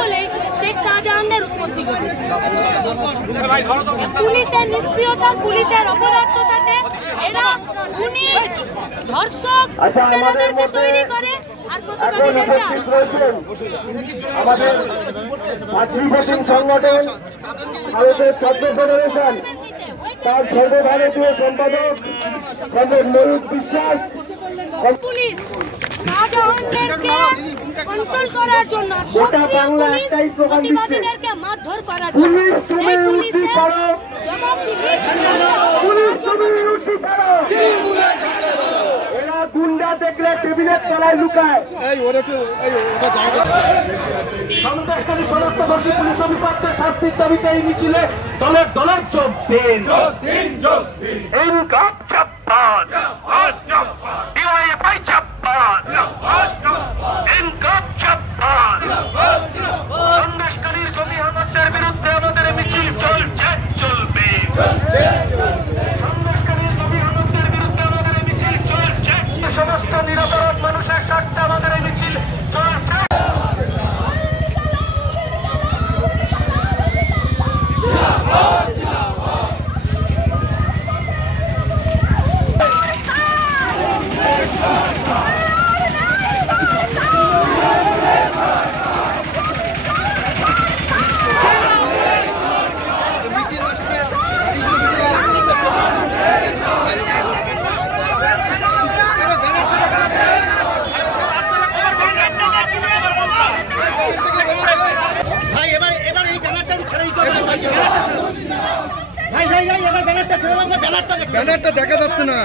বলে শেখ শাহজাহানের উৎপত্তি ঘটেছে। পুলিশের নিষ্ক্রিয়তা, পুলিশের অপদার্থতাতে এরা খুনি, ধর্ষক, লুটেরাদেরকে তৈরি করে আর প্রতিবাদীদেরকে আরো আমাদের সংগঠন ভারতের ছাত্র ফেডারেশন তার সর্বভারতীয় সম্পাদক ময়ূর বিশ্বাস পুলিশ শাহজাহানদেরকে কন্ট্রোল করার জন্য প্রতিবাদীদেরকে মারধর করার জন্য সেই পুলিশের জবাবদিহি এরা গুন্ডা দেখলে টেবিলের তলায় লুকায়। সন্ত্রাসকারী সমস্ত দোষী পুলিশ অফিসারদের শাস্তির দাবিতে এই মিছিলে দলের যোগ দিন। সন্ত্রাসকারীর জমি আমাদের বিরুদ্ধে আমাদের মিছিল চলছে, চলবে। সন্ত্রাসকারীর জমি আমাদের বিরুদ্ধে আমাদের মিছিল চলছে, সমস্ত নিরপরাধ মানুষের স্বার্থে আমাদের এই মিছিল চলছে। ব্যানারটা দেখা যাচ্ছে না।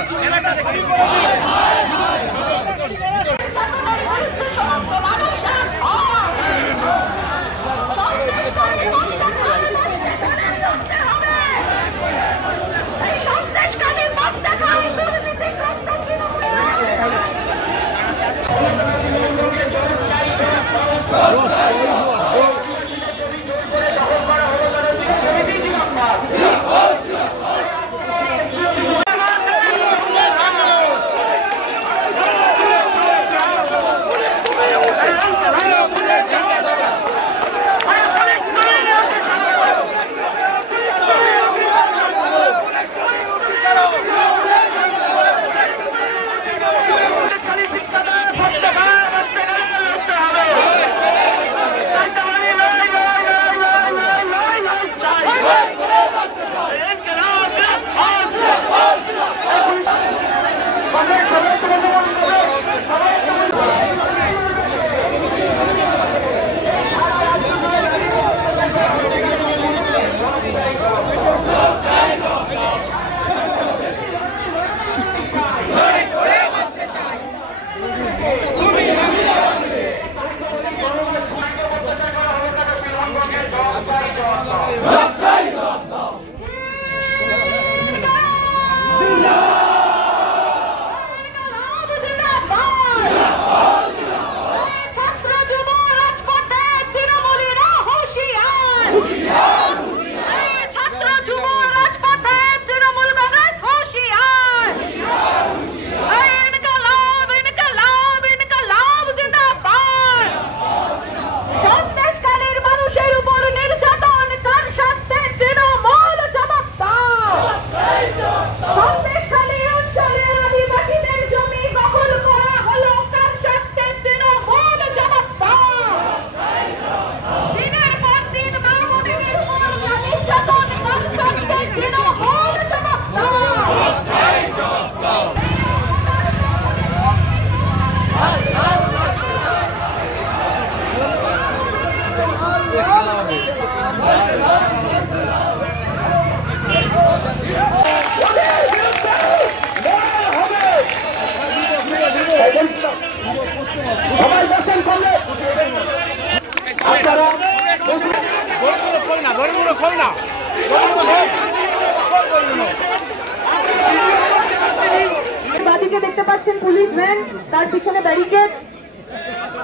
দেখতে পাচ্ছেন পুলিশ ভ্যান, তার পিছনে ব্যারিকেড,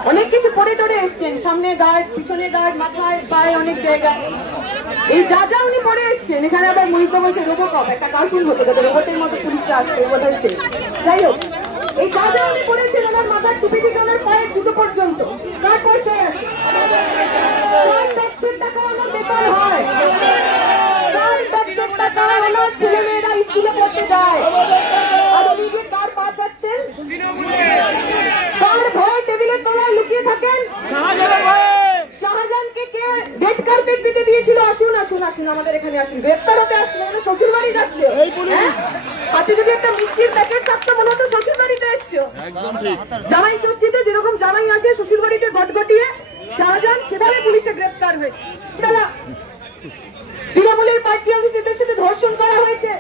অনেক কিছু পরে টরে এসছেন, সামনে গার্ড, পিছনে গার্ড, মাথায় পায়ে অনেক জায়গায় এই যা যা উনি পরে এসছেন। এখানে আবার মহিত বলছে রোবকপ, একটা কার্টুন হতো যাতে রোবটের মতো পুলিশরা আসছে বোধ হচ্ছে। যাই হোক, এই যা যা উনি পরেছেন, ওনার মাথার টুপি থেকে ওনার পায়ের জুতো পর্যন্ত কার পয়সায় আছে। আসুন, আমাদের এখানে আসুন, গ্রেপ্তার হতে আসুন, আমাদের শ্বশুর বাড়ি যাচ্ছে। হাতে যদি একটা মিষ্টির প্যাকেট থাকতো মনে হতো শ্বশুর বাড়িতে এসছো। জামাই ষষ্ঠীতে যেরকম জামাই আসে শ্বশুর বাড়িতে গটগটিয়ে, শাহজাহান সেভাবে পুলিশে গ্রেপ্তার হয়েছে। তৃণমূলের পার্টি অফিসারদের সাথে ধর্ষণ করা হয়েছে।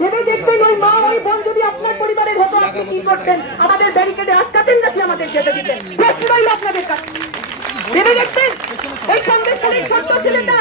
ভেবে দেখবেন ওই মা ওই বোন যদি আপনার পরিবারের হতো আপনি কি করতেন? আমাদের ব্যারিকেডে আটকাতেন নাকি আমাদের যেতে দিতেন? প্রশ্ন রইল আপনাদের কাছে। ভেবে দেখবেন ওই সন্দেশখালীর ছোট্ট ছেলেটা